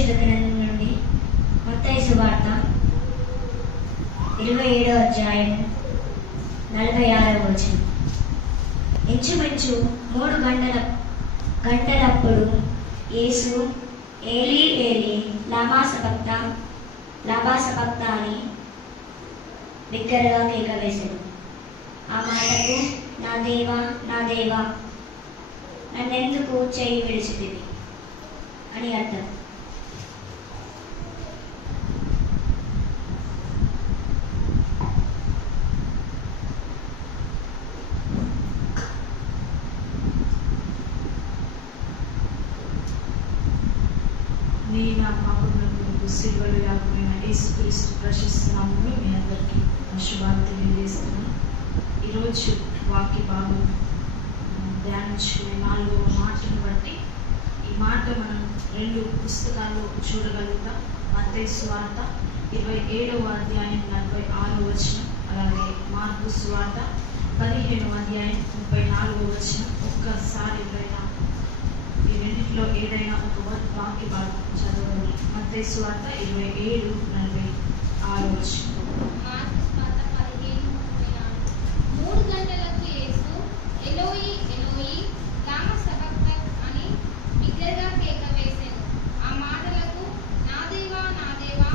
పరిశుద్ధ గ్రంథం నుండి మత్తయి సువార్త 27వ అధ్యాయం 46వ వచనం. ఇంచుమించు 3 గంటలప్పుడు యేసు ఏలీ ఏలీ లామా సబక్తా అని బిగ్గరగా కేక వేశాడు. ఆ మాటకు నా దేవా నా దేవా నన్నెందుకు చేయి విడిచితివి అని అర్థం. నీ నా పాపములకు సిలువలో యాగమైన యేసుక్రీస్తు ప్రశస్త నామములో మీ అందరికీ శుభాలు తెలియజేస్తున్నాను. ఈరోజు వాక్య భాగం ధ్యానించుకునే 4వ మాటను బట్టి ఈ మాట మనం 2 పుస్తకాల్లో చూడగలుగుతాం. మత్తయి సువార్త 27వ అధ్యాయం 46వ వచనం, అలాగే మార్కు సువార్త 15వ అధ్యాయం 34వ వచనం. ఒక్కసారి ఎవరైనా ఈ రెండింటిలో ఏదైనా ఒక వాక్య భాగం చదవండి. మత్తయి సువార్త 27:46 వచనం. 3 గంటలకు యేసు ఎలోయి ఎలోయి లామా సబక్తనీ అని బిగ్గరగా కేక వేసెను. ఆ మాటలకు నా దేవా నా దేవా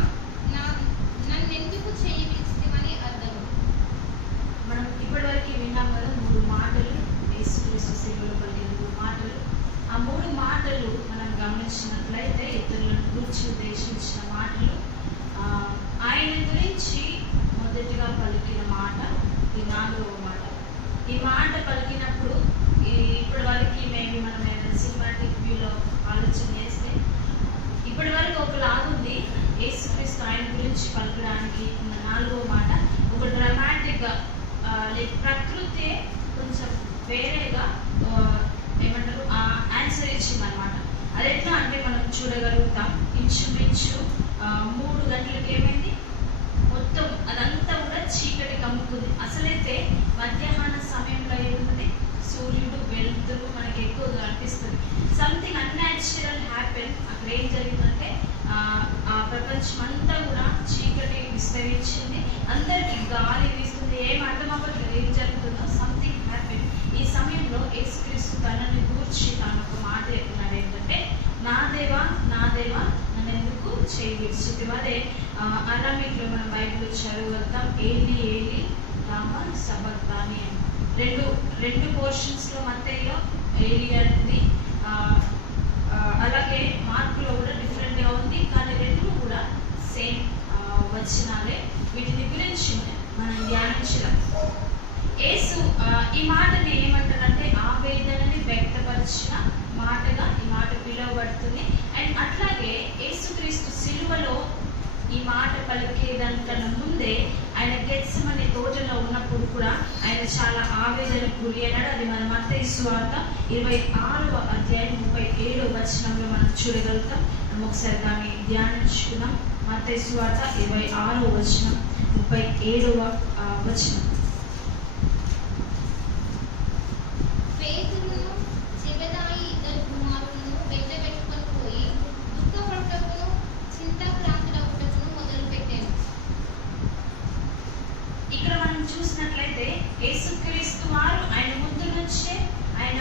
నన్నెందుకు చేయి విడిచితివని అర్థం. మనం ఇప్పటివరకు విన్నాం కదా 3 మాటలు, యేసుక్రీస్తు సిలువలో పలికిన 3 మాటలు. ఆ 3 మాటలు మనం గమనించినట్లయితే ఇతరులను గురించి ఉద్దేశించిన మాటలు. ఆయన గురించి మొదటిగా పలికిన మాట ఈ 4వ మాట. ఈ మాట పలికినప్పుడు ఇప్పటి వరకు మేబీ మనం ఏదైనా సినిమాటిక్ వ్యూలో ఆలోచన చేస్తే ఇప్పటి వరకు ఒకలాగుంది. యేసుక్రీస్తు ఆయన గురించి పలకడానికి ఉన్న 4వ మాట ఒక డ్రామాటిక్గా, ప్రకృతి కొంచెం వేరేగా ఏమంటారు ఆన్సర్ ఇచ్చిందనమాట. అది ఎట్లా అంటే మనం చూడగలుగుతాం. ఇంచుమించు 3 గంటలకు ఏమైంది, మొత్తం అదంతా కూడా చీకటి కమ్ముకుంది. అసలైతే మధ్యాహ్న సమయంలో ఏముంది, సూర్యుడు వెలుతురు మనకి ఎక్కువగా అనిపిస్తుంది. Something unnatural happen. అక్కడ ఏం జరిగిందంటే ఆ ప్రపంచం అంతా కూడా చీకటి విస్తరించింది. అందరికి గాలి వీస్తుంది. ఏం అర్థం అవ్వట్లేదు ఏం జరుగుతుందో. Something happen. ఈ సమయంలో యేసుక్రీస్తు తనని గూర్చి తాను ఒక మాట చెప్తున్నాడు. ఏంటంటే నా దేవా నన్ను ఎందుకు చేయి విడిచితివి. అదే అరామిక్లో మనం బైబిల్లో చదవగలుగుతాం. ఏలీ ఏలీ లామా సబక్తానీ అని. రెండు పోర్షన్స్లో మత్తయిలో ఏలీ అనేది, అలాగే మార్కులో కూడా డిఫరెంట్గా ఉంది. కానీ 2 కూడా సేమ్ వచనాలే. వీటిని గురించి మనం ధ్యానించడం. యేసు ఈ మాటని ఏమంటారంటే ఆవేదనని వ్యక్తపరిచిన మాటగా ఈ మాట పిలువబడుతుంది. అండ్ అట్లాగే యేసుక్రీస్తు సిలువలో ఈ మాట పలికేదానికన్నా ముందే ఆయన గెత్సెమనే తోటలో ఉన్నప్పుడు కూడా ఆయన చాలా ఆవేదనకు గురి అయినాడు. అది మన మత్తయి సువార్త 26వ అధ్యాయం 37వ వచనంలో మనం చూడగలుగుతాం. మనం ఒకసారి దాన్ని ధ్యానించుకున్నాం. మత్తయి సువార్త 26వ వచనం 37వ వచనం. పేతురును జెబెదాయి 2 కుమారులను వెంటబెట్టుకొని పోయి దుఃఖపడుటకును చింతాక్రాంతుడగుటకును మొదలుపెట్టాను. ఇక్కడ మనం చూసినట్లయితే యేసుక్రీస్తు వారు ఆయన ముందు నుంచే ఆయన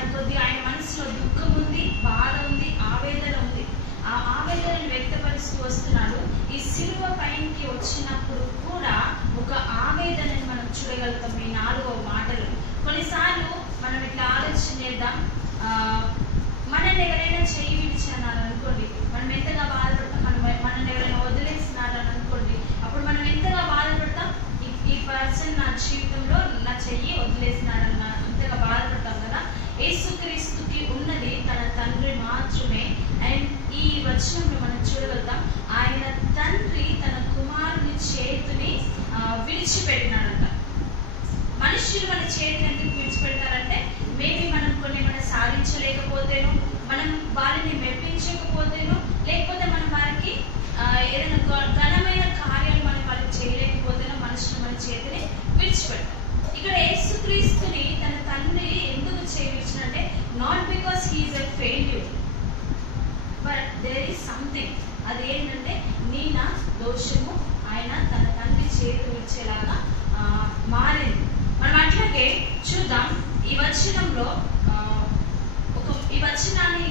మనసులో దుఃఖం ఉంది, బాధ ఉంది, ఆవేదన ఉంది. ఆ ఆవేదనను వ్యక్తపరుస్తూ వస్తున్నాడు. ఈ సిలువ పైకి వచ్చినప్పుడు కూడా ఒక ఆవేదనని మనం చూడగలుగుతాం ఈ 4వ మాటలు. కొన్నిసార్లు మనం ఇట్లా ఆలోచన చేద్దాం. మనల్ని ఎవరైనా చేయి విడిచినారు అనుకోండి, మనం ఎంతగా బాధపడతాం. మనల్ని ఎవరైనా వదిలేసినారని అనుకోండి, అప్పుడు మనం ఎంతగా బాధపడతాం. ఈ పర్సన్ నా జీవితంలో నా చెయ్యి వదిలేసినారన్న అంతగా బాధపడతాం కదా. యేసుక్రీస్తుకి ఉన్నది తన తండ్రి మాత్రమే. అండ్ ఈ వచనంలో మనం చూడగలుగుతాం ఆయన తండ్రి తన కుమారుని చేతిని విడిచిపెట్టినాడంట. మనుషులు మన చేతిని ఎందుకు విడిచిపెడతారంటే మేబీ మనం సాధించలేకపోతేనో, మనం వారిని మెప్పించకపోతేనో, లేకపోతే మనం వారికి ఏదైనా ఘనమైన కార్యాలు మనం వారికి చేయలేకపోతేనో మనుషులు మన చేతిని విడిచిపెడతారు. ఇక్కడ యేసుక్రీస్తుని తన తండ్రి ఎందుకు చేయించినంటే not because he is a failure, but there is something. అది ఏంటంటే నీ నా దోషము ఆయన తన తండ్రి చేతి విడిచేలాగా మారింది. మనం అట్లాగే చూద్దాం ఈ వచనంలో ఈ వచనాన్ని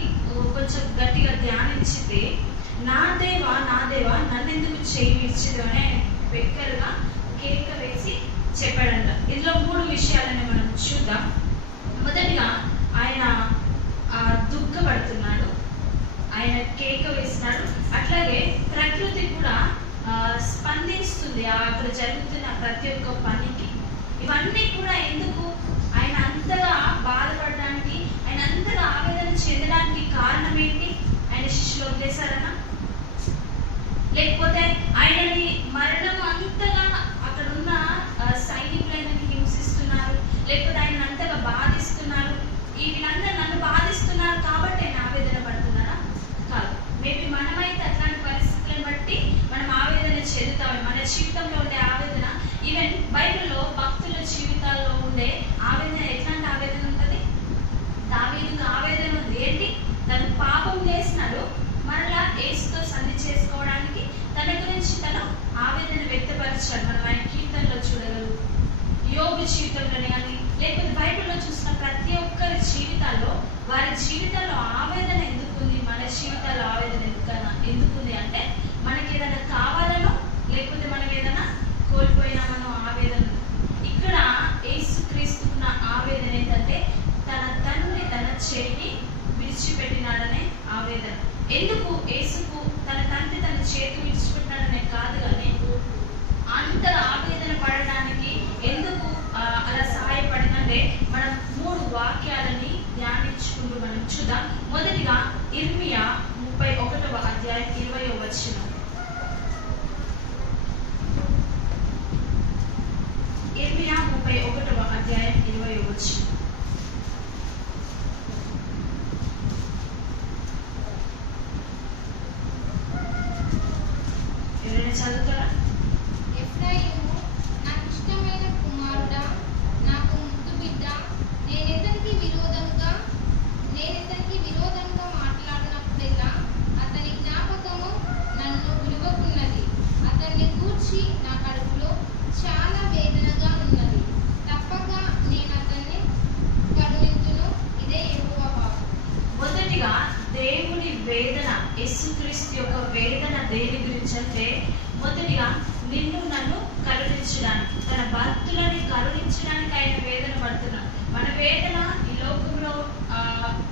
కొంచెం గట్టిగా ధ్యానించితే, నా దేవా నన్నెందుకు చేయి విడిచిదు అనే బిగ్గరగా కేక వేసి చెప్పాడంట. ఇందులో 3 విషయాలను మనం చూద్దాం. మొదటిగా ఆయన దుఃఖపడుతున్నాడు, ఆయన కేక వేస్తున్నాడు. అట్లాగే ప్రకృతి కూడా స్పందిస్తుంది అక్కడ జరుగుతున్న ప్రతి ఒక్క పనికి. ఇవన్నీ కూడా ఎందుకు? ఆయన అంతగా బాధపడడానికి, ఆయన అంతగా ఆవేదన చెందడానికి కారణం ఏంటి? ఆయన శిష్యులు వదిలేశారనా? లేకపోతే ఆయనని మరణం అంతగా అక్కడ ఉన్న సైనికులను హింసిస్తున్నారు, లేకపోతే ఆయన అంతగా బాధిస్తున్నారు, వీళ్ళందరూ నన్ను బాధిస్తున్నారు కాబట్టి ఆయన ఆవేదన పడుతున్నారా? కాదు. మేబీ మనమైతే అట్లాంటి పరిస్థితులను బట్టి మనం ఆవేదన చెందుతాము. మన జీవితంలో ఉండే ఆవేదన, ఈవెన్ బైబిల్లో భక్తుల జీవితాల్లో ఉండే ఆవేదన ఎట్లాంటి ఆవేదన ఉంటుంది? దావీదుకు ఆవేదన ఉంది. ఏంటి? తను పాపం చేసినాడు, మరలా యేసుతో సంధి చేసుకోవడానికి తన గురించి తను ఆవేదన వ్యక్తపరిచాడు. మనం ఆయన కీర్తనలో చూడగలరు, యోబు జీవితంలోనే కానీ, లేకపోతే బైబిల్లో చూసిన ప్రతి ఒక్కరి జీవితాల్లో వారి జీవితాల్లో ఆవేదన ఎందుకుంది? మన జీవితాల్లో ఆవేదన ఎందుకుంది అంటే, మనకి ఏదైనా కావాలనో లేకపోతే మనం ఏదైనా కోల్పోయినామనో ఆవేదన. ఇక్కడ యేసుక్రీస్తున్న ఆవేదన ఏంటంటే, తన తండ్రి తన చేతిని విడిచిపెట్టినాడనే ఆవేదన. ఎందుకు యేసుకు తన తండ్రి తన చేతి విడిచిపెట్టినాడనే కాదు, కానీ అంతగా ఆవేదన పడడానికి ఎందుకు అలా సహాయపడిందంటే, మనం 3 వాక్యాలని ధ్యానించుకుంటూ మనం చూద్దాం. మొదటిగా ఇర్మియా 31వ అధ్యాయం 20వ వచనం. ఇర్మియా 31వ అధ్యాయం 20వ వచనం. ఎవరైనా చదువుతారా? ఎఫ్రాయిము నాకు ఇష్టమైన కుమారుడా, నాకు ముద్దు బిడ్డ, నేనెతనికి విరోధంగా మాట్లాడినప్పుడెల్లా అతని జ్ఞాపకము నన్ను విలువకున్నది. అతన్ని గూర్చి నా కడుపులో చాలా వేదనగా ఉన్నది. తప్పక నేను అతన్ని కరుణించును. ఇదే యెహోవా వాక్కు. మొదటిగా దేవుని వేదన, యేసుక్రీస్తు యొక్క వేదన దేని గురించి అంటే, మొదటిగా నిన్ను నన్ను కరుణించడానికి, తన భక్తులని కరుణించడానికి ఆయన వేదన పడుతున్నాడు. మన వేదన ఈ లోకంలో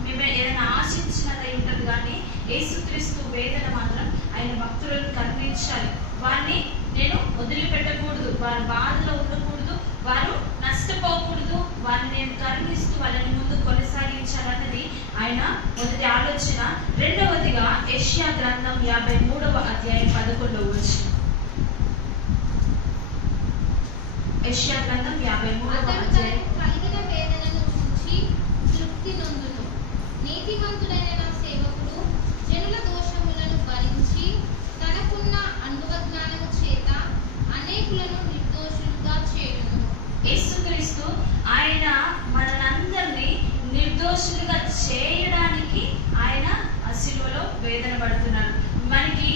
మేము ఏదైనా ఆశించినదై ఉంటుంది, కానీ యేసుక్రీస్తు వేదన మాత్రం ఆయన భక్తులను కరుణించాలి. వారిని నేను వదిలిపెట్టకూడదు, వారి బాధలో ఉండకూడదు, వారు నష్టపోకూడదు, వారిని నేను కరుణిస్తూ వాళ్ళని ముందు కొనసాగించాలన్నది ఆయన మొదటి ఆలోచన. రెండవదిగా యెషయా గ్రంథం 53వ అధ్యాయం 11వ వచనం. యెషయా గ్రంథం 53వ అధ్యాయం. కలిగిన వేదనను చూచి తృప్తి నొందును. నీతిమంతుడైన నా సేవకుడు జనుల దోషములను భరించి తనకున్న అనుభవజ్ఞానము చేత అనేకులను నిర్దోషులుగా చేయును. యేసుక్రీస్తు ఆయన మనందరినీ నిర్దోషులుగా చేయడానికి ఆయన ఆ శిలువలో వేదన పడుతున్నాడు. మనకి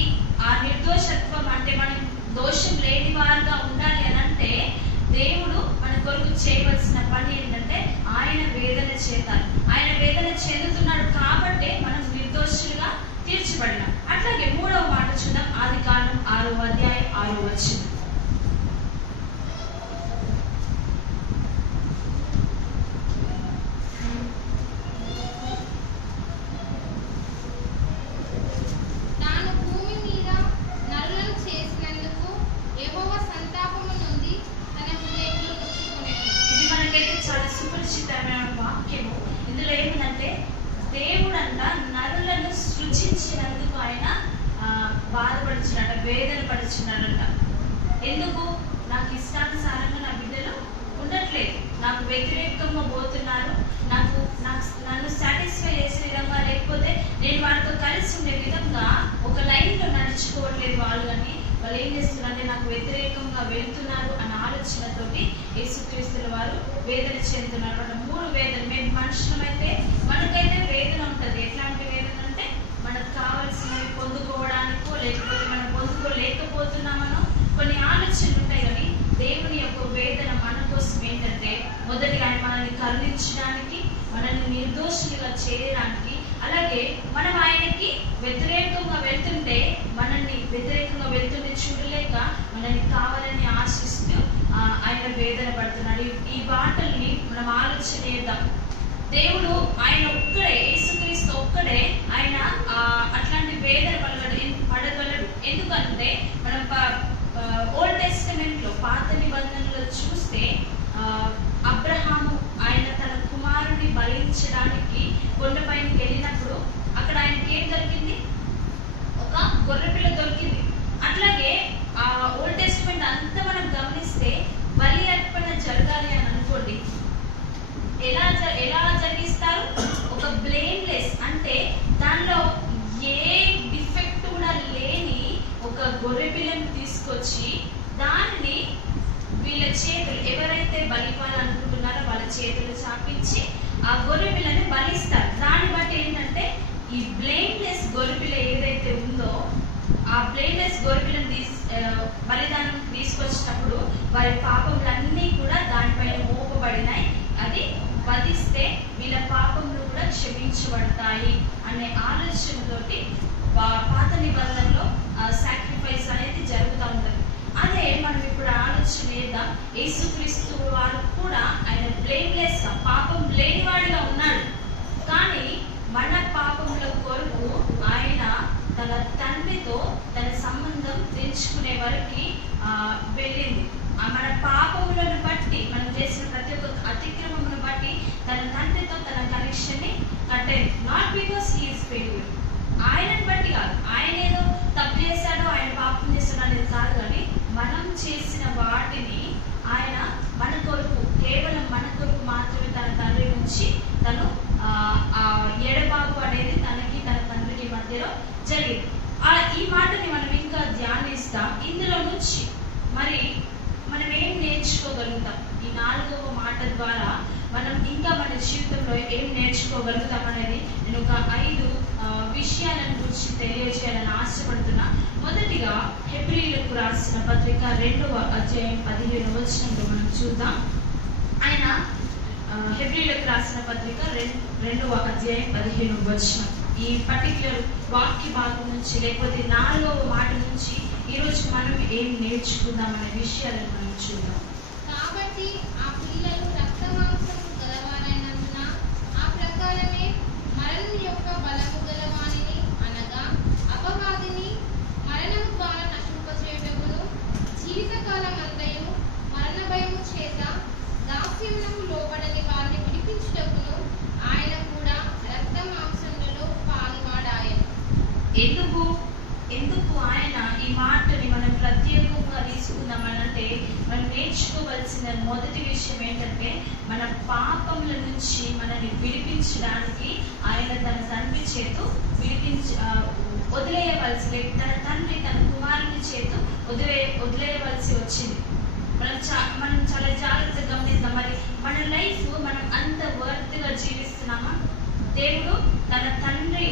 ఆ నిర్దోషత్వం అంటే మనం దోషం లేని వారుగా ఉండాలి అని అంటే, దేవుడు మన కొరకు చేయవలసిన పని ఏంటంటే ఆయన వేదన చేతారు. ఆయన వేదన చెందుతున్నాడు కాబట్టి మనం నిర్దోషులుగా తీర్చబడినాం. అట్లాగే 3వ మాట చూద్దాం. ఆదికాండం 6వ అధ్యాయం 6వ వచనం. తాను భూమి మీద నరులను చేసినందుకు యెహోవా సంతాపము నొంది తన హృదయంలో నొచ్చుకొనెను. ఇది మనకైతే చాలా సుపరిచితమైన వాక్యము. ఇందులో ఏమిటంటే, దేవుడంట నరులను సృజించినందుకు ఆయన బాధపడుచున్నాడు, వేదన పడుచున్నాడంట. ఎందుకు? నాకు ఇష్టానుసారంగా నా బిడ్డలు ఉండట్లేదు, నాకు వ్యతిరేకంగా పోతున్నారు, నన్ను సాటిస్ఫై చేసే విధంగా, లేకపోతే నేను వాళ్ళతో కలిసి ఉండే విధంగా ఒక లైన్లో నడుచుకోవట్లేదు వాళ్ళు. అని వాళ్ళు ఏం చేస్తున్నారంటే నాకు వ్యతిరేకంగా వెళ్తున్నారు అన్న ఆలోచనతోటి యేసుక్రీస్తుల వారు వేదన చెందుతున్నారు. మన 3 వేదన. మేము మనుషులమైతే మనకైతే వేదన ఉంటుంది. ఎట్లాంటి వేదన అంటే, మనకు కావాల్సినవి పొందుకోవడానికో లేకపోతే మనం పొందుకోలేకపోతున్నామనో కొన్ని ఆలోచనలు ఉంటాయి. కానీ దేవుని యొక్క వేదన మన కోసం ఏంటంటే, మొదటిగా ఆయన మనల్ని కరుణించడానికి, మనల్ని నిర్దోషులుగా చేయడానికి, అలాగే మనం ఆయనకి వ్యతిరేకంగా వెళ్తుంటే మనల్ని వ్యతిరేకంగా వెళ్తుంటే చూడలేక మనల్ని కావాలని ఆశిస్తూ ఆయన వేదన పడుతున్నాడు. ఈ మాటల్ని మనం ఆలోచన చేద్దాం. దేవుడు ఆయన ఒక్కడే, యేసుక్రీస్తు ఒక్కడే ఆయన అట్లాంటి వేదన పడగలడు. ఎందుకంటే మనం ఓల్డ్ టెస్టమెంట్ లో, పాత నిబంధనలో చూస్తే అబ్రహాము ఆయన తన కుమారుని బలించడానికి కొండపైనకి వెళ్ళినప్పుడు అక్కడ ఆయనకి ఏం దొరికింది? ఒక గొర్రెపిల్ల దొరికింది. అట్లాగే ఆ ఓల్డ్ టెస్టమెంట్ అంతా మనం గమనిస్తే బలి అర్పణ జరగాలి అని అనుకోండి, ఎలా జరిగిస్తారు? ఒక బ్లేమ్లెస్, అంటే దానిలో ఏ డిఫెక్ట్ కూడా లేని ఒక గొర్రె పిల్లను తీసుకొచ్చి దానిని వీళ్ళ చేతులు, ఎవరైతే బలి ఇవ్వాలనుకుంటున్నారో వాళ్ళ చేతులు చాపించి ఆ గొర్రె పిల్లని బలిస్తారు. దాన్ని బట్టి ఏంటంటే ఈ బ్లేమ్లెస్ గొర్రె పిల్ల ఏదైతే ఉందో ఆ బ్లేమ్లెస్ గొర్రె పిల్లని బలిదానం తీసుకొచ్చినప్పుడు వారి పాపములన్నీ కూడా దానిపైన మోపబడినాయి. అది వధిస్తే వీళ్ళ పాపములు కూడా క్షమించబడతాయి అనే ఆలోచనతోటి పాత నిబంధనలో సాక్రిఫైస్ అనేది జరుగుతూ ఉంటుంది. అదే మనం ఇప్పుడు ఆలోచన చేద్దాం. యేసుక్రీస్తు వారు కూడా ఆయన బ్లేమ్లెస్ గా, పాపం లేనివాడిగా ఉన్నాడు. కానీ మన పాపముల కొరకు ఆయన తన తండ్రితో తన సంబంధం తెంచుకునే వరకు వెళ్ళింది. మన పాపములను బట్టి, మనం చేసిన ప్రతి ఒక్క అతిక్రమమును బట్టి తన తండ్రితో తన కనెక్షన్ ని కట్టేది. Not because he is failure, ఆయనను బట్టి కాదు, ఆయన ఏదో తప్పు చేశాడో ఆయన పాపం చేశాడో అనేది కాదు. కానీ మనం చేసిన వాటిని ఆయన మన కొరకు, కేవలం మన కొరకు మాత్రమే తన తండ్రి నుంచి తను ఎడబాబు అనేది తనకి తన తండ్రికి మధ్యలో జరిగింది. ఈ మాటని మనం ఇంకా ధ్యానిస్తాం. ఇందులో నుంచి మరి మనం ఏం నేర్చుకోగలుగుతాం? ఈ 4వ మాట ద్వారా మనం ఇంకా మన జీవితంలో ఏం నేర్చుకోగలుగుతాం అనేది నేను ఒక 5 విషయాలను గురించి తెలియజేయాలని ఆశపడుతున్నా. మొదటిగా హెబ్రీయులకు రాసిన పత్రిక 2వ అధ్యాయం 15వ వచనంలో మనం చూద్దాం. ఆయన హెబ్రీయులకు రాసిన పత్రిక 2వ అధ్యాయం 15వ వచనం. ఈ పర్టిక్యులర్ వాక్య భాగం నుంచి, లేకపోతే 4వ మాట నుంచి ఈరోజు మనం ఏం నేర్చుకుందాం అనే విషయాలను మనం చూద్దాం. కాబట్టి ఆ పిల్లలు రక్తమాంసము గలవారైనందున ఆ ప్రకారమే మరణం యొక్క బలము గలవానిని, అనగా అపవాదిని మరణం ద్వారా నశింపచేయుటకును, జీవితకాలం అంతయు మరణ భయము చేత దాస్యమునకు లోబడని వారిని విడిపించుటకును ఆయన కూడా రక్త మాంసములలో పాలువాడాయను. ఎందుకు ఆయన ఈ మాటని మనం ప్రత్యేకంగా తీసుకుందామనంటే, మనం నేర్చుకోవాల్సిన మొదటి విషయం ఏంటంటే, మన పాపముల నుంచి మనల్ని విడిపించడానికి ఆయన తన తండ్రి చేత వదిలేయవలసి, తన తండ్రి తన కుమారుని చేత వదిలేయవలసి వచ్చింది. మనం చాలా జాగ్రత్తగా గమనిద్దాం. మరి మన లైఫ్ మనం అంత వర్త్గా జీవిస్తున్నామా? దేవుడు తన తండ్రి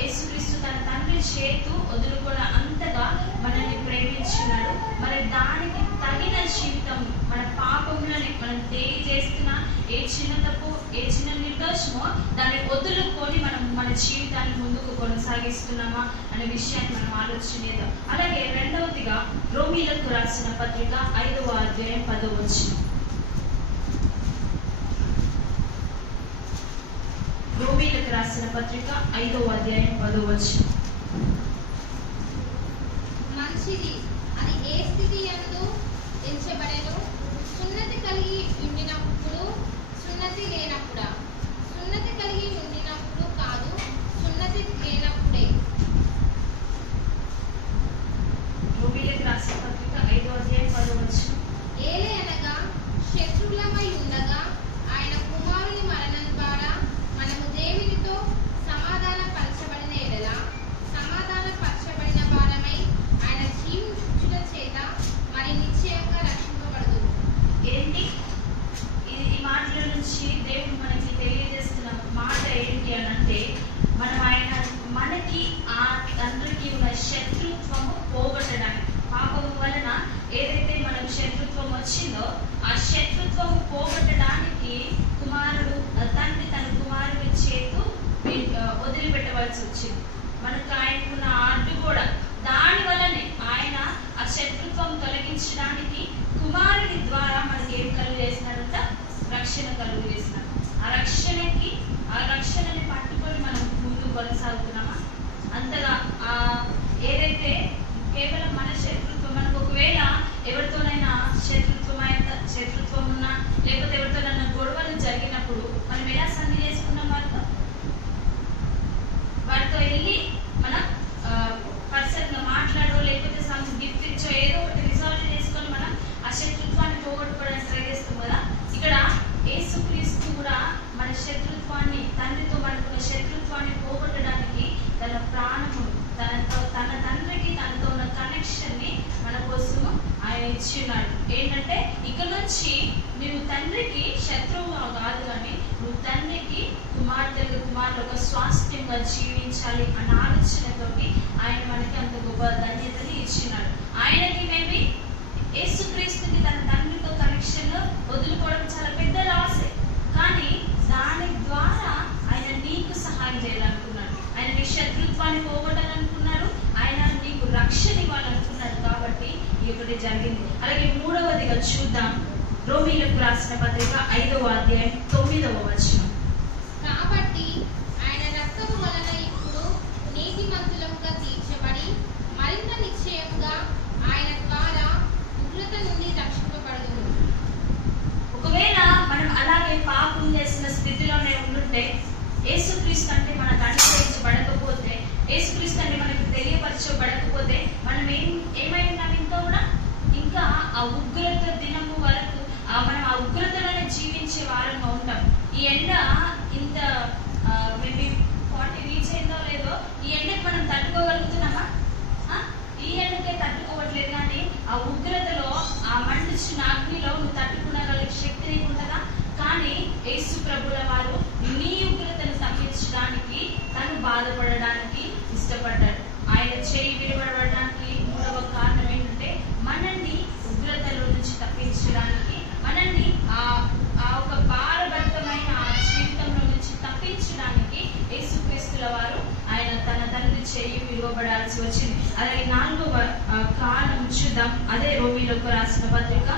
యేసుక్రీస్తు తన తండ్రి చేతు వదులుకోవడం అంతగా మనల్ని ప్రేమించున్నాడు. మరి దానికి తగిన జీవితం, మన పాపములని మనం దేని చేస్తున్నా, ఏ చిన్న తప్పు, ఏ చిన్న నిర్దోషమో దాన్ని వదులుకొని మనం మన జీవితాన్ని ముందుకు కొనసాగిస్తున్నామా అనే విషయాన్ని మనం ఆలోచన చేద్దాం. అలాగే రెండవదిగా రోమీలకు రాసిన పత్రిక 5వ అధ్యాయం 10వ వచనం. రోమీలకు రాసిన పత్రిక 5వ అధ్యాయం 10వ వచనం. మంచిది, అది ఏ స్థితి యందు ఎంచబడెను? సున్నతి కలిగి ఉండినప్పుడు, సున్నతి లేనప్పుడా? సున్నతి కలిగి ఉండినప్పుడు కాదు, సున్నతి లేనప్పుడే. రోమీలకు రాసిన పత్రిక 5వ అధ్యాయం 10వ వచనం. ఏలే అనగా శత్రువులమై ఉండగా ఆయన కుమారుని మరణం ద్వారా మనము దేవునితో సమాధాన పరచబడిన ఎడల, సమాధాన పరచబడిన వారమై ఆయన జీవించుట చేత మరి నిశ్చయంగా రక్షింపబడదు. ఏంటి ఈ మాటల నుంచి దేవుడు మనకి తెలియజేస్తున్న మాట ఏంటి అని అంటే, మనం ఆయన మనకి ఆ తండ్రికి ఉన్న శత్రుత్వం ఇవ్వాల్సి వచ్చింది. మనకు ఆయనకున్న ఆర్డు కూడా దాని వల్లనే ఆయన ఆ శత్రుత్వం తొలగించడానికి కుమారుని ద్వారా మనకి ఏం కలుగు చేసినాడంట? రక్షణ కలుగు చేసినాడు. ఆ రక్షణని పట్టుకొని మనం ముందు కొనసాగుతున్నామా? అంతగా ఏదైతే కేవలం మన శత్రుత్వం, మనకు ఒకవేళ ఎవరితోనైనా శత్రుత్వం ఉన్నా లేకపోతే ఎవరితోనైనా గొడవలు జరిగినప్పుడు మనం ఎలా సంధి చేసుకున్నాం? వారితో వెళ్ళి మనం పర్సన్ గా మాట్లాడో లేకపోతే సమ్ గిఫ్ట్ ఇచ్చో ఏదో ఒకటి రిజాల్వ్ చేసుకొని మనం ఆ శత్రుత్వాన్ని పోగొట్టుకోవడానికి ట్రై చేస్తాం కదా. ఇక్కడ యేసుక్రీస్తు కూడా మన శత్రుత్వాన్ని, తండ్రితో మనకున్న శత్రుత్వాన్ని పోగొట్టడానికి తన ప్రాణము, తన తండ్రికి తనతో ఉన్న కనెక్షన్ ని మన కోసం ఆయన ఇచ్చిన్నాడు. ఏంటంటే ఇక నుంచి నువ్వు తండ్రికి శత్రువు కాదు, కానీ నువ్వు తండ్రికి కుమార్తెలు ఒక స్వాస్థ్యంగా జీవించాలి అన్న ఆలోచనతోటి ఆయన మనకి అంత గొప్ప ధన్యతని ఇచ్చినాడు. ఆయనకి మేబీ యేసుక్రీస్తుకి తన తండ్రితో కనెక్షన్ వదులుకోవడం చాలా పెద్ద లాసే, కానీ దాని ద్వారా ఆయన నీకు సహాయం చేయాలనుకున్నాడు. ఆయన నీ శత్రుత్వాన్ని పోగొట్టాలనుకున్నాడు, ఆయన నీకు రక్షణ ఇవ్వాలనుకున్నాడు. కాబట్టి ఈ ఒకటి జరిగింది. అలాగే మూడవదిగా చూద్దాం, రోమీయులకు రాసిన పత్రిక 5వ అధ్యాయం 9వ వచనం. కాబట్టి ఆయన రక్తము వలన ఇప్పుడు నీతిమంతులముగా తీర్చబడి మరింత నిశ్చయముగా ఆయన ద్వారా ఉగ్రత నుండి రక్షింపబడుదుము. ఒకవేళ మనం అలాగే పాపం చేసిన స్థితిలోనే ఉండుంటే, యేసుక్రీస్తు అంటే మనకు అనుగ్రహించబడకపోతే, యేసుక్రీస్తు అంటే మనకి తెలియపరచబడకపోతే మనం ఏమై ఉన్నాం? ఇంకా ఆ ఉగ్రత దినము వరకు మనం ఆ ఉగ్రతలోనే జీవించే వారంగా ఉంటాం. ఈ ఎండ ఇంత మేబీ 40 రీచ్ అయిందో లేదో, ఈ ఎండకి మనం తట్టుకోగలుగుతున్నామా? ఈ ఎండకే తట్టుకోవట్లేదు, కానీ ఆ ఉగ్రతలో, ఆ మండుచున్న అగ్నిలో నువ్వు తట్టుకునగలిగే శక్తి నీకు ఉంటుందా? కానీ యేసు ప్రభుల వారు నీ ఉగ్రతను తప్పించడానికి, తను బాధపడడానికి ఇష్టపడ్డాడు. ఆయన చేయి విడబడడానికి మూడవ కారణం ఏంటంటే మనల్ని ఉగ్రతలో నుంచి తప్పించడానికి, మనల్ని ఆ ఒక భారభరితమైన ఆ జీవితంలో నుంచి తప్పించడానికి యేసుక్రీస్తుల వారు ఆయన తన తండ్రి చేయి విలువబడాల్సి వచ్చింది. అలాగే 4వ కారణం చూద్దాం, అదే రోమీయులకు రాసిన పత్రిక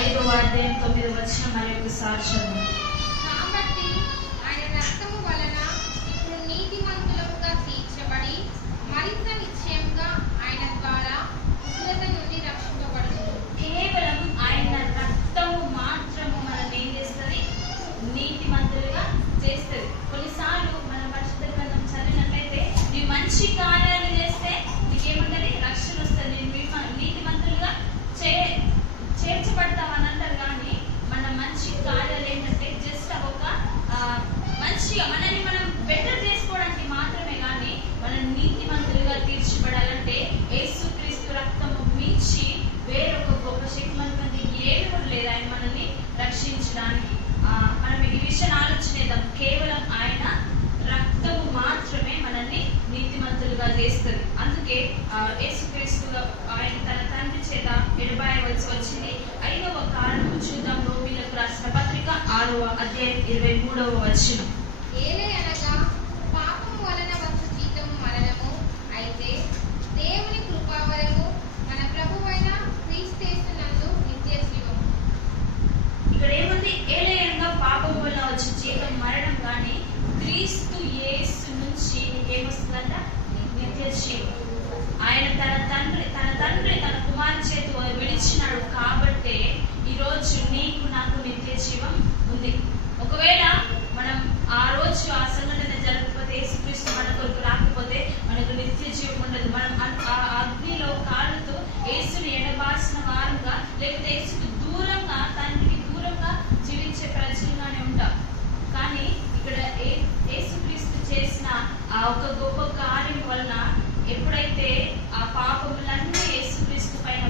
5వ అధ్యాయం 9వ వచనం మరి ఒకసారి చదువు. కాబట్టి ఆయన రక్తము వలన ఇప్పుడు నీతిమంతులముగా తీర్చబడి మరింత నిశ్చయంగా ఆయన ద్వారా ఉగ్రత నుండి రక్షింపబడుతుంది. కేవలం ఆయన రక్తము మాత్రము మనల్ని ఏం చేస్తుంది? నీతిమంతులుగా చేస్తుంది. కొన్నిసార్లు మనం పరిశుద్ధ గ్రంథం చదివినట్లయితే నీ మంచి కార్యాలు చేస్తే నీకేమంటది? రక్షణ వస్తుంది, నీతిమంతులుగా చేర్చబడతామని అంటారు. కానీ మన మంచి కార్యాలు ఏంటంటే జస్ట్ ఒక మంచిగా మనల్ని మనం బెటర్ చేసుకోవడానికి మాత్రమే, కానీ మనం నీతిమంతులుగా తీర్చబడాలంటే యేసుక్రీస్తు రక్తము మించి వేరొక గొప్ప శక్తివంతమైనది ఏమి కూడా లేదు ఆయన మనల్ని రక్షించడానికి. మనం ఈ విషయాన్ని ఆలోచనేద్దాం. కేవలం ఆయన రక్తము మాత్రమే మనల్ని నీతిమంతులుగా చేస్తుంది. అందుకే యేసుక్రీస్తు ఆయన తన తండ్రి చేత ఎడబాయవలసి వచ్చింది. 5వ కారణం చూద్దాం, రోమీయులకు రాసిన పత్రిక 6వ అధ్యాయం 23వ వచనం. ఏలయనగా పాపము వలన వచ్చు జీతము మరణము, అయితే దేవుని కృపావరము మన ప్రభువైన క్రీస్తునందు నిత్య జీవము. ఇక్కడ ఏముంది? ఏలయనగా పాపము వలన వచ్చు జీతం మరణం, కానీ క్రీస్తు యేసు నుంచి నీకేమొస్తుందంట? నిత్య జీవం. ఆయన తన తండ్రి తన కుమారుని చేతి విడిచినాడు కాబట్టే ఈరోజు నీకు నాకు నిత్య జీవం ఉంది. ఒకవేళ మనం ఆ రోజు ఆ సంఘటన జరగకపోతే, యేసుక్రీస్తు మన కొరకు రాకపోతే మనకు నిత్య జీవం ఉండదు. మనం ఆ అగ్నిలో కాళ్ళతో యేసుని ఎడబాసిన వారంగా, లేకపోతే యేసుకు దూరంగా, తండ్రికి దూరంగా జీవించే ప్రజలుగానే ఉంటాం. కానీ ఇక్కడ యేసుక్రీస్తు చేసిన ఆ ఒక గొప్ప కార్యం వలన ఎప్పుడైతే ఆ పాపములన్నీ యేసుక్రీస్తు పైన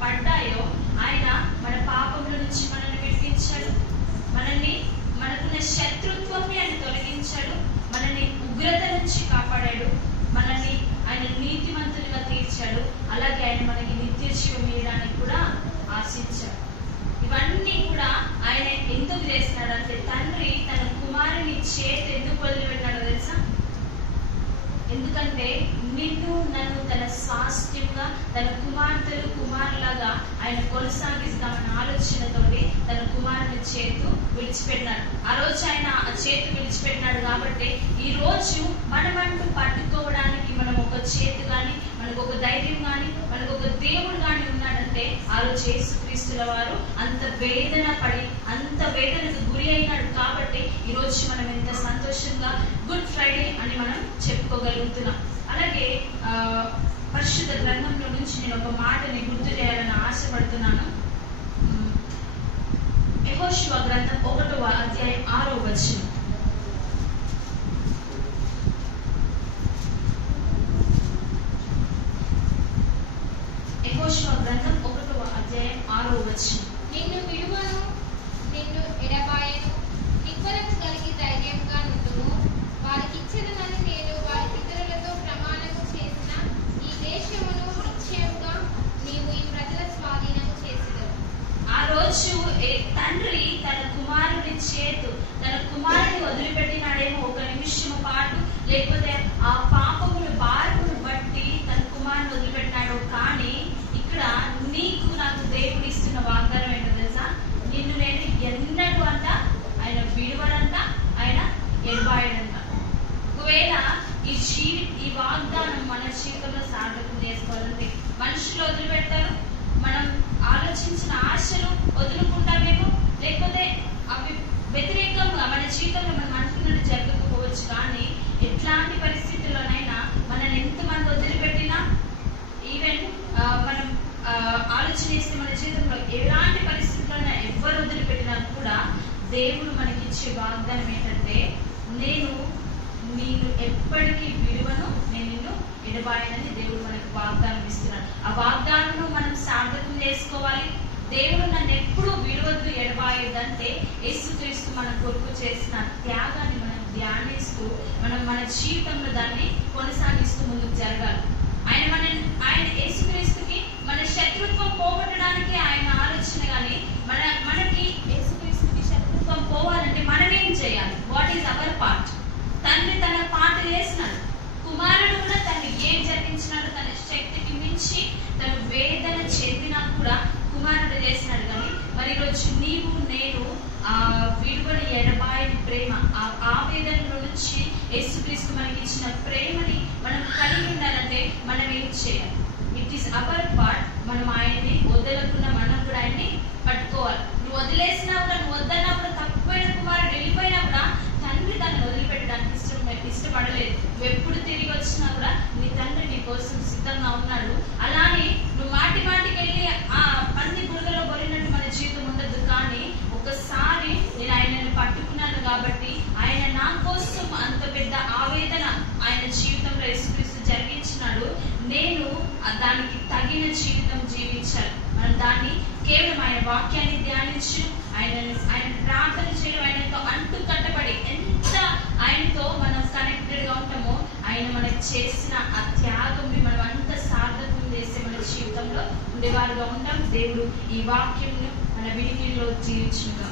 పడ్డాయో, ఆయన మన పాపముల నుంచి మనల్ని విడిపించాడు, మనకున్న శత్రుత్వాన్ని ఆయన తొలగించాడు, మనల్ని ఉగ్రత నుంచి కాపాడాడు, మనల్ని ఆయన నీతిమంతులుగా తీర్చాడు. అలాగే ఆయన మనకి నిత్య జీవం ఇవ్వడానికి కూడా ఆశించాడు. ఇవన్నీ కూడా ఆయన ఎందుకు చేస్తున్నాడు అంటే, తండ్రి తన కుమారుని చేతి ఎందుకు వదిలిపెట్టాడో తెలుసా? ఎందుకంటే నిన్ను నన్ను తన స్వాస్థ్యంగా తన కుమార్తెలు కుమారులాగా ఆయన కొనసాగిస్తామన్న ఆలోచనతోటి తన కుమారుని చేతు విడిచిపెట్టినాడు. ఆ రోజు ఆయన ఆ చేతు విడిచిపెట్టినాడు కాబట్టి ఈ రోజు మనమంటూ పట్టుకోవడానికి మనం ఒక చేతు కానీ, మనకు ఒక ధైర్యం కానీ, మనకు ఒక దేవుడు కానీ ఉన్నాడంటే ఆ రోజు యేసుక్రీస్తుల వారు అంత వేదన పడి అంత వేదనకు గురి అయినాడు. కాబట్టి ఈ రోజు మనం ఎంత సంతోషంగా గుడ్ ఫ్రైడే అని మనం చెప్పుకోగలుగుతున్నాం. అలాగే పరిశుద్ధ గ్రంథంలో నుంచి నేను ఒక మాటని గుర్తు చేయాలని ఆశపడుతున్నాను. యెహోషువ గ్రంథం 1వ అధ్యాయం 6వ వచనం. యెహోషువ గ్రంథం 1వ అధ్యాయం 6వ వచనం. నిన్ను విడువను, నిన్ను ఎడబాయను, నిబ్బరము కలిగి ధైర్యంగా నుండుము. వారికిచ్చెదనని నేను వారి పితరులతో ప్రమాణము చేసిన ఈ దేశమును నిశ్చయముగా నీవు ఈ ప్రజల స్వాధీనము చేసెదవు. ఆ రోజు తండ్రి తన కుమారుని చేతు తన కుమారుని వదిలిపెట్టినాడేమో ఒక నిమిషము పాటు, లేకపోతే ఆ పాపముల భారమును బట్టి తన కుమారుని వదిలిపెట్టినాడు. కానీ ఇక్కడ నీకు నాకు దేవుడు ఇస్తున్న వాగ్దానం ఏంటో తెలుసా? నిన్ను నేను ఎన్నడూ అంట ఆయన విడువడంట, ఆయన ఎడబాయడంట. ఒకవేళ ఈ వాగ్దానం మన జీవితంలో సార్థకం చేసుకోవాలంటే మనుషులు వదిలిపెడతారు, మనం ఆలోచించిన ఆశలు వదులుకుంటామేమో, లేకపోతే అవి వ్యతిరేకంగా మన జీవితంలో మనం అనుకున్నట్టు జరగకపోవచ్చు. కానీ ఎట్లాంటి పరిస్థితుల్లోనైనా మనల్ని ఎంతమంది వదిలిపెట్టినా, ఈవెన్ మనం ఆలోచన చేస్తే మన జీవితంలో ఎలాంటి పరిస్థితుల్లో ఎవరు వదిలిపెట్టినా కూడా దేవుడు మనకిచ్చే వాగ్దానం ఏంటంటే, నేను ఎప్పటికీ విడువను, నేను నిన్ను ఎడబాయనని దేవుడు మనకు వాగ్దానం ఇస్తున్నాడు. ఆ వాగ్దానం మనం సార్థకం చేసుకోవాలి. దేవుడు నన్ను ఎప్పుడు విడవద్దు ఎడబాయొద్దంటే యేసుక్రీస్తు మన కొరకు చేసిన త్యాగాన్ని మనం ధ్యానిస్తూ మన జీవితంలో దాన్ని కొనసాగిస్తూ ముందుకు జరగాలి. ఆయన యేసుక్రీస్తుకి మన శత్రుత్వం పోగొట్టడానికి ఆయన ఆలోచన, కానీ మనకి యేసుక్రీస్తుకి శత్రుత్వం పోవాలంటే మనం ఏం చేయాలి? What is our part? తండ్రి తన పాట వేసినాడు, కుమారుడు కూడా తను ఏం జరిగించినాడు, తన శక్తికి మించి తను వేదన చెందినా కూడా కుమారుడు చేసినాడు. కానీ మరి ఈరోజు నీవు నేను ఆ విడువని ఎడబాయని ప్రేమ, ఆ ఆవేదనలో నుంచి యేసుక్రీస్తు మనకి ఇచ్చిన ప్రేమని మనం కలిగి ఉండాలంటే మనం ఏం చేయాలి? It is our part. మనం ఆయన్ని వదలకుండా మనం కూడా ఆయన్ని పట్టుకోవాలి. నువ్వు వదిలేసినా కూడా, నువ్వు వద్దన్నా కూడా, తప్పిపోయిన కుమారుడు వెళ్ళిపోయినా కూడా తండ్రి తనను వదిలిపెట్టడానికి ఇష్టపడలేదు. నువ్వు ఎప్పుడు తిరిగి వచ్చినా కూడా నీ తండ్రి నీ కోసం సిద్ధంగా ఉన్నాడు. అలానే నువ్వు మాటికి వెళ్ళి ఆ పంది బురదలో బొరినట్టు మన జీవితం ఉండదు. కానీ ఒకసారి నేను ఆయనను పట్టుకున్నాను కాబట్టి ఆయన నా కోసం అంత పెద్ద ఆవేదన ఆయన జీవితంలో యేసుక్రీస్తు జరిగించినాడు. నేను దానికి తగిన జీవితం జీవించాలి. మనం దాన్ని కేవలం ఆయన వాక్యాన్ని ధ్యానించు, ఆయన ప్రార్థన చేయడం, ఆయనతో అంటు కట్టబడి ఎంత ఆయనతో మనం కనెక్టెడ్ గా ఉంటామో ఆయన మనకు చేసిన ఆ త్యాగంని మనం అంత సార్థకం చేస్తే మన జీవితంలో ఉండేవారుగా ఉంటాం. దేవుడు ఈ వాక్యంను మన వినికిడిలో జీవించుగా.